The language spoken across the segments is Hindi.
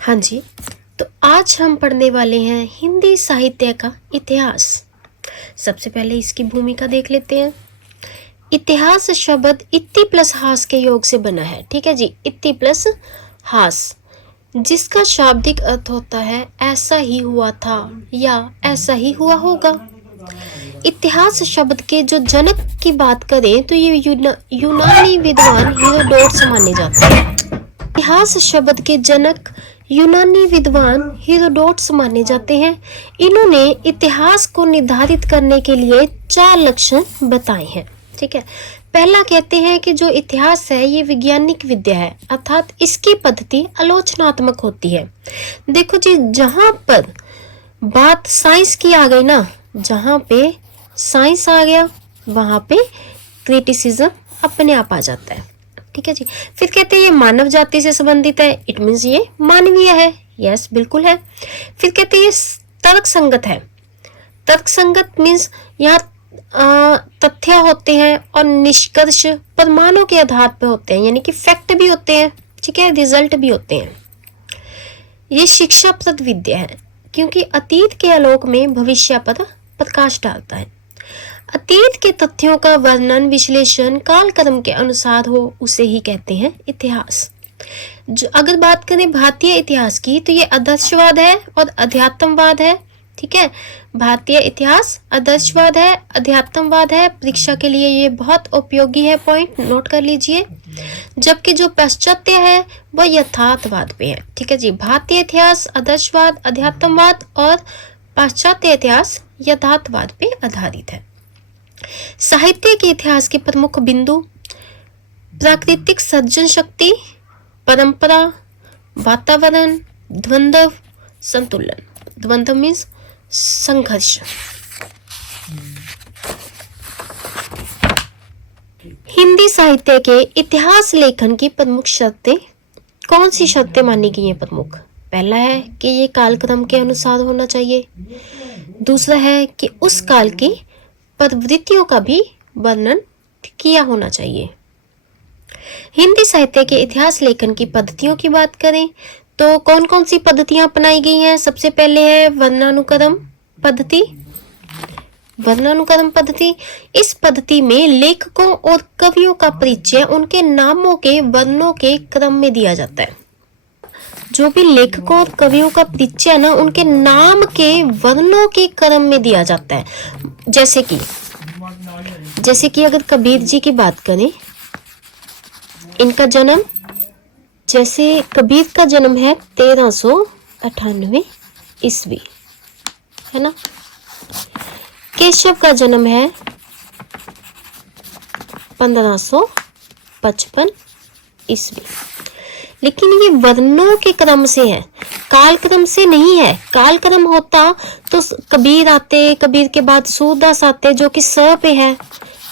हाँ जी, तो आज हम पढ़ने वाले हैं हिंदी साहित्य का इतिहास। सबसे पहले इसकी भूमिका देख लेते हैं। इतिहास शब्द इत्ती प्लस हास के योग से बना है। ठीक है जी, इत्ती प्लस हास, जिसका शाब्दिक अर्थ होता है ऐसा ही हुआ था या ऐसा ही हुआ होगा। इतिहास शब्द के जो जनक की बात करें तो ये यूनानी विद्वान हेरोडोटस माने जाते हैं। इतिहास शब्द के जनक यूनानी विद्वान हेरोडोटस माने जाते हैं। इन्होंने इतिहास को निर्धारित करने के लिए 4 लक्षण बताए हैं। ठीक है, पहला कहते हैं कि जो इतिहास है ये वैज्ञानिक विद्या है, अर्थात इसकी पद्धति आलोचनात्मक होती है। देखो जी, जहां पर बात साइंस की आ गई ना, जहां पे साइंस आ गया वहां पे क्रिटिसिज्म अपने आप आ जाता है। ठीक है जी, फिर कहते हैं ये मानव जाति से संबंधित है, इट मीन्स ये मानवीय है। यस, बिल्कुल है। फिर कहते हैं ये तर्क संगत है। तर्क संगत मीन्स यहाँ तथ्य होते हैं और निष्कर्ष प्रमाणों के आधार पर होते हैं, यानी कि फैक्ट भी होते हैं, ठीक है, रिजल्ट भी होते हैं। ये शिक्षाप्रद विद्या है क्योंकि अतीत के आलोक में भविष्य पर प्रकाश डालता है। अतीत के तथ्यों का वर्णन विश्लेषण कालक्रम के अनुसार हो उसे ही कहते हैं इतिहास। जो अगर बात करें भारतीय इतिहास की तो ये आदर्शवाद है और अध्यात्मवाद है। ठीक है, भारतीय इतिहास आदर्शवाद है, अध्यात्मवाद है। परीक्षा के लिए ये बहुत उपयोगी है, पॉइंट नोट कर लीजिए। जबकि जो पाश्चात्य है वह यथार्थवाद पे है। ठीक है जी, भारतीय इतिहास आदर्शवाद, अध्यात्मवाद और पाश्चात्य इतिहास यथार्थवाद पे आधारित है। साहित्य के इतिहास के प्रमुख बिंदु प्राकृतिक सर्जन शक्ति, परंपरा, वातावरण, द्वंद्व, संतुलन। द्वंद्व मीन्स संघर्ष। हिंदी साहित्य के इतिहास लेखन की प्रमुख शर्तें, कौन सी शर्तें मानी गई हैं प्रमुख? पहला है कि ये कालक्रम के अनुसार होना चाहिए। दूसरा है कि उस काल की प्रवृत्तियों का भी वर्णन किया होना चाहिए। हिंदी साहित्य के इतिहास लेखन की पद्धतियों की बात करें तो कौन कौन सी पद्धतियां अपनाई गई हैं? सबसे पहले है वर्णानुक्रम पद्धति। वर्णानुक्रम पद्धति, इस पद्धति में लेखकों और कवियों का परिचय उनके नामों के वर्णों के क्रम में दिया जाता है। जो भी लेखकों और कवियों का परिचय ना, उनके नाम के वर्णों के क्रम में दिया जाता है। जैसे कि अगर कबीर जी की बात करें, इनका जन्म, जैसे कबीर का जन्म है 1398 ईस्वी, है ना। केशव का जन्म है 1555 ईस्वी। लेकिन ये वर्णों के क्रम से है, कालक्रम से नहीं है। कालक्रम होता तो कबीर आते, कबीर के बाद सूरदास आते जो कि स पे है,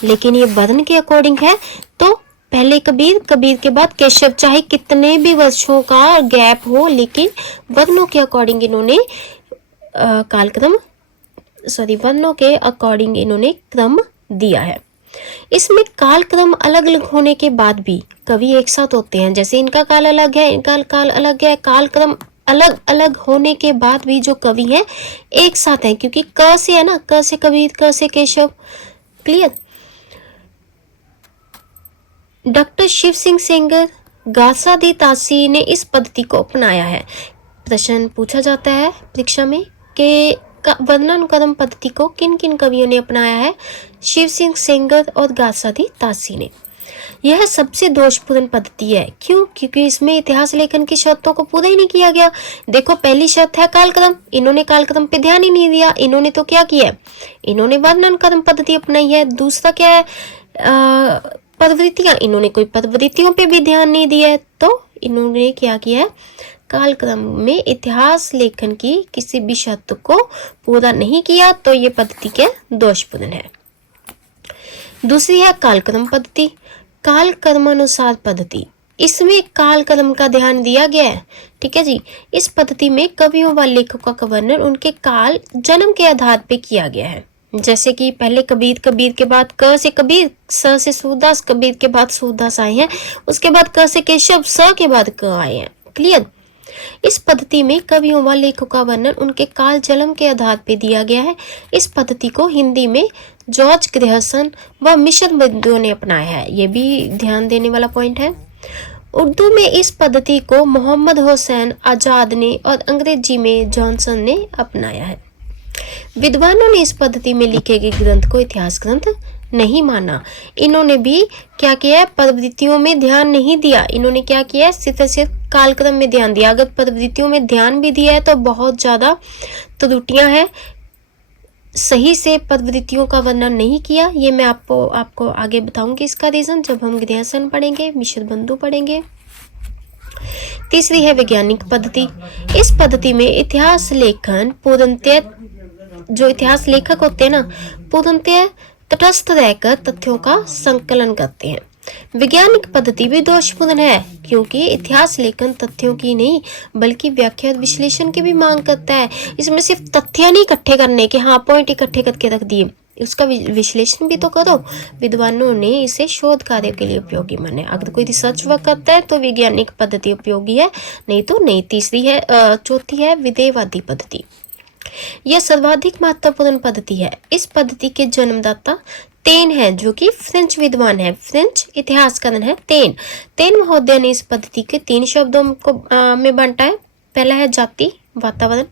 लेकिन ये वर्ण के अकॉर्डिंग है। तो पहले कबीर, कबीर के बाद केशव, चाहे कितने भी वर्षों का गैप हो, लेकिन वर्णों के अकॉर्डिंग इन्होंने वर्णों के अकॉर्डिंग इन्होंने क्रम दिया है। इसमें कालक्रम अलग अलग होने के बाद भी कवि एक साथ होते हैं। जैसे इनका काल अलग है, इनका काल अलग है, कालक्रम अलग अलग होने के बाद भी जो कवि हैं एक साथ हैं, क्योंकि क से है ना, क से कबीर, क से केशव। क्लियर। डॉक्टर शिव सिंह सेंगर, गासा दी तासी ने इस पद्धति को अपनाया है। प्रश्न पूछा जाता है परीक्षा में कि वर्णानुक्रम पद्धति को किन किन कवियों ने अपनाया है? शिव सिंह सेंगर और गासा दी तासी ने। यह सबसे दोषपूर्ण पद्धति है। क्यों? क्योंकि इसमें इतिहास लेखन की शर्तों को पूरा ही नहीं किया गया। देखो, पहली शर्त है कालक्रम, इन्होंने कालक्रम पे ध्यान ही नहीं दिया। इन्होंने तो क्या किया है? इन्होंने वर्णानुक्रम पद्धति अपनाई है। दूसरा क्या है? प्रवृत्तियां, इन्होंने कोई प्रवृत्तियों पे भी ध्यान नहीं दिया है। तो इन्होंने क्या किया है? कालक्रम में इतिहास लेखन की किसी भी शर्त को पूरा नहीं किया, तो ये पद्धति के दोषपूर्ण है। दूसरी है कालक्रम पद्धति, कालक्रमानुसार पद्धति। इसमें कालक्रम का ध्यान दिया गया है। ठीक है जी, इस पद्धति में कवियों व लेखकों का वर्णन उनके काल, जन्म के आधार पर किया गया है। जैसे कि पहले कबीर, कबीर के बाद क से कबीर, स से सूरदास, कबीर के बाद सूरदास आए हैं, उसके बाद क से केशव, स के बाद क आए हैं। क्लियर। इस पद्धति में कवियों व लेखकों का वर्णन उनके काल जन्म के आधार पर दिया गया है। इस पद्धति को हिंदी में जॉर्ज ग्रेहसन व मिशन बिंदुओं ने अपनाया है। ये भी ध्यान देने वाला पॉइंट है। उर्दू में इस पद्धति को मोहम्मद हुसैन आजाद ने और अंग्रेजी में जॉनसन ने अपनाया है। विद्वानों ने इस पद्धति में लिखे गए ग्रंथ को इतिहास ग्रंथ नहीं माना। इन्होंने भी क्या किया है, प्रवृत्तियों में ध्यान नहीं दिया। इन्होंने क्या किया है, सिर्फ कालक्रम में ध्यान दिया। अगर प्रवृत्तियों में ध्यान भी दिया है तो बहुत ज्यादा त्रुटियां हैं, सही से प्रवृत्तियों का वर्णन नहीं किया। ये मैं आपको आगे बताऊंगी इसका रीजन जब हम ग्रेहसन पढ़ेंगे, मिश्र बंधु पढ़ेंगे। तीसरी है वैज्ञानिक पद्धति। इस पद्धति में इतिहास लेखन पूर्णतः, जो इतिहास लेखक होते हैं ना, पूर्णतः तटस्थ रहकर तथ्यों का संकलन करते हैं। वैज्ञानिक पद्धति भी दोषपूर्ण है क्योंकि इतिहास लेखन तथ्यों की नहीं बल्कि व्याख्या और विश्लेषण की भी मांग करता है। इसमें सिर्फ तथ्य नहीं इकट्ठे करने के, हाँ पॉइंट इकट्ठे करके रख दिए, उसका विश्लेषण भी तो करो। विद्वानों ने इसे शोध कार्य के लिए उपयोगी माने। अगर कोई रिसर्च वर्क करता है तो वैज्ञानिक पद्धति उपयोगी है, नहीं तो नहीं। चौथी है विधेयवादी पद्धति। यह सर्वाधिक महत्वपूर्ण पद्धति है। इस पद्धति के जन्मदाता तेन है, जो कि फ्रेंच विद्वान है, फ्रेंच इतिहासकार है तेन महोदय ने इस पद्धति के 3 शब्दों को में बांटा है। पहला है जाति, वातावरण,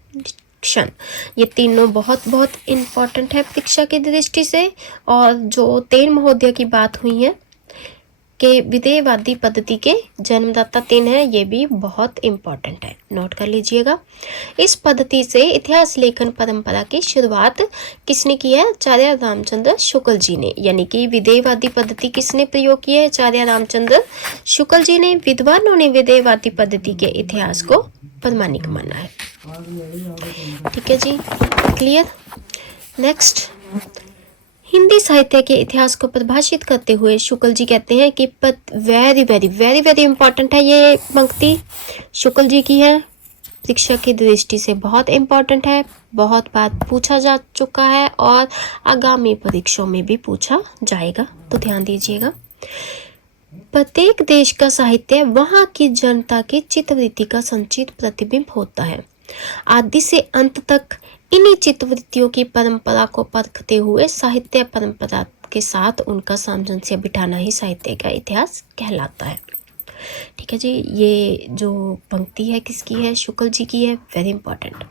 क्षण। ये तीनों बहुत बहुत इम्पोर्टेंट है परीक्षा की दृष्टि से। और जो तेन महोदय की बात हुई है कि विधेयवादी पद्धति के जन्मदाता तेन है, ये भी बहुत इम्पोर्टेंट है, नोट कर लीजिएगा। इस पद्धति से इतिहास लेखन परंपरा की शुरुआत किसने की है? आचार्य रामचंद्र शुक्ल जी ने। यानी कि विधेयवादी पद्धति किसने प्रयोग की है? आचार्य रामचंद्र शुक्ल जी ने। विद्वानों ने विधेयवादी पद्धति के इतिहास को प्रमाणिक माना है। ठीक है जी, क्लियर। नेक्स्ट, हिंदी साहित्य के इतिहास को परिभाषित करते हुए शुक्ल जी कहते हैं कि very very very very important है। ये पंक्ति शुक्ल जी की है, परीक्षा की दृष्टि से बहुत इंपॉर्टेंट है, बहुत बार पूछा जा चुका है और आगामी परीक्षाओं में भी पूछा जाएगा, तो ध्यान दीजिएगा। प्रत्येक देश का साहित्य वहां की जनता की चित्तवृत्ति का संचित प्रतिबिंब होता है। आदि से अंत तक इन्हीं चित्तवृत्तियों की परंपरा को परखते हुए साहित्य परंपरा के साथ उनका सामंजस्य बिठाना ही साहित्य का इतिहास कहलाता है। ठीक है जी, ये जो पंक्ति है किसकी है? शुक्ल जी की है, वेरी इंपॉर्टेंट।